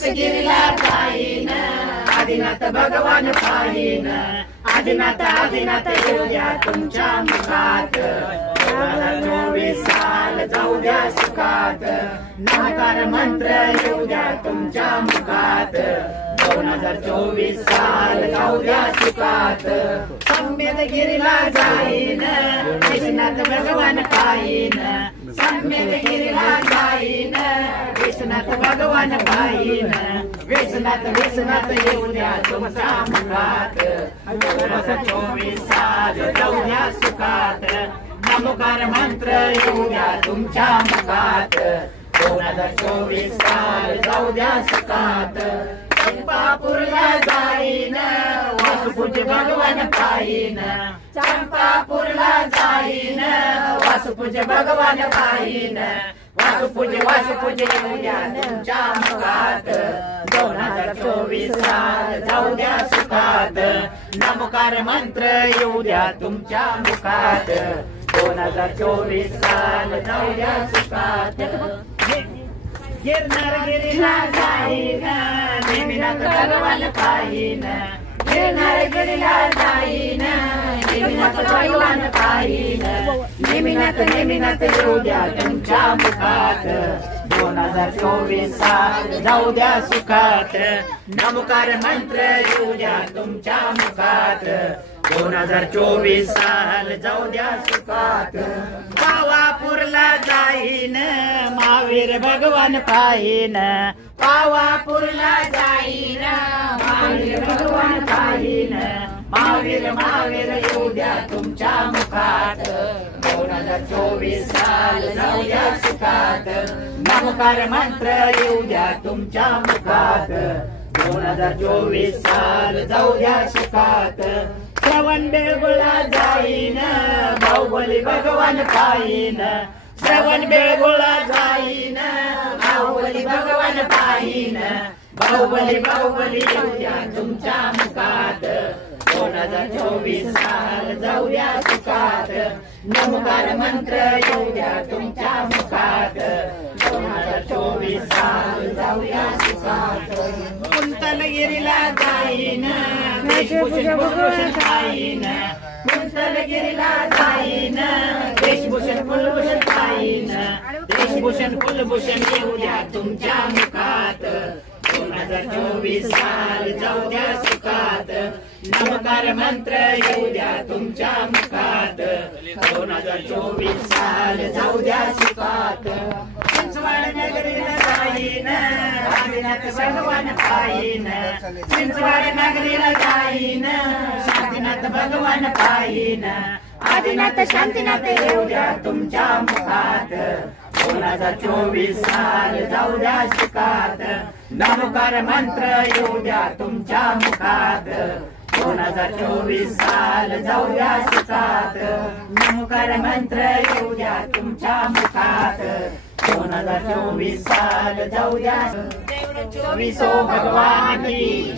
कैलासगिरीला जाईन, आदिनाथ भगवान पाहीन, आदिनाथ आदिनाथ येऊ द्या तुमच्या मुखात, 2024 साल जाऊ द्या सुखात, नामकार मंत्र येऊ द्या तुमच्या मुखात, 2024 साल जाऊ द्या सुखात, संमेदगिरीला जाईन, विश्वनाथ भगवान पाहीन, संमेदगिरीला जाईन, विश्वनाथ भगवान पाहीन, विश्वनाथ विश्वनाथ येऊ द्या तुमच्या मुखात, 2024 साल जाऊ द्या सुखात, नामकार मंत्र येऊ द्या तुमच्या मुखात, 2024 साल जाऊ द्या सुखात, चंपापूरला जाईन, वासुपूज्य भगवान पाहीन, चंपापूरला जाईन, वासुपूज्य भगवान पाहीन, वासुपूज्य वासुपूज्य येऊ द्या तुमच्या मुखात, 2024 साल जाऊ द्या सुखात, नामकार मंत्र येऊ द्या तुमच्या मुखात, 2024 साल जाऊ द्या सुखात, गिरनार गिरीला जाईन, नेमिनाथ भगवान पाहीन, गिरनार गिरीला जाईन, नेमिनाथ भगवान पाहीन, नेमिनाथ नेमिनाथ येऊ द्या तुमच्या मुखात, 2024 साल जाऊ द्या सुखात, नामकार मंत्र येऊ द्या तुमच्या मुखात, 2024 साल जाऊ द्या सुखात, पावापूरला जाईन, महावीर भगवान पाहीन, पावापूरला जाईन, महावीर भगवान पाहीन, महावीर महावीर येऊ द्या तुमच्या मुखात, 2024 साल जाऊ द्या सुखात, नामकार मंत्र येऊ द्या तुमच्या मुखात, 2024 साल जाऊ द्या सुखात, श्रवण बेळगोळला जाईन, बाहुबली भगवान पाहीन, श्रवण बेळगोळला जाईन, बाहुबली भगवान पाहीन, बाहुबली बाहुबली येऊ द्या तुमच्या मुखात, 2024 साल जाऊ द्या सुखात, नामकार मंत्र येऊ द्या तुमच्या मुखात, 2024 साल जाऊ द्या सुखात, कुंतलगिरीला जाईन, वेशभूषण फुलभूषण पाहीन, कुंतलगिरीला जाईन, वेशभूषण फुलभूषण पाहीन, वेशभूषण फुलभूषण येऊ द्या तुमच्या मुखात, 2024 साल जाऊ द्या सुखात, नामकार मंत्र येऊ द्या तुमच्या मुखात, 2024 साल जाऊ द्या सुखात, चिंचवड नगरीला जाईन, आदिनाथ भगवान पाहीन, चिंचवड नगरीला जाईन, शांतीनाथ भगवान पाहीन, आदिनाथ शांतीनाथ येऊ द्या तुमच्या मुखात, 2024 साल जाऊ द्या सुखात, नामकार मंत्र येऊ द्या तुमच्या मुखात, 2024 साल जाऊ द्या सुखात, नामकार मंत्र येऊ द्या तुमच्या मुखात, 2024 साल जाऊ द्या, 24 भगवान की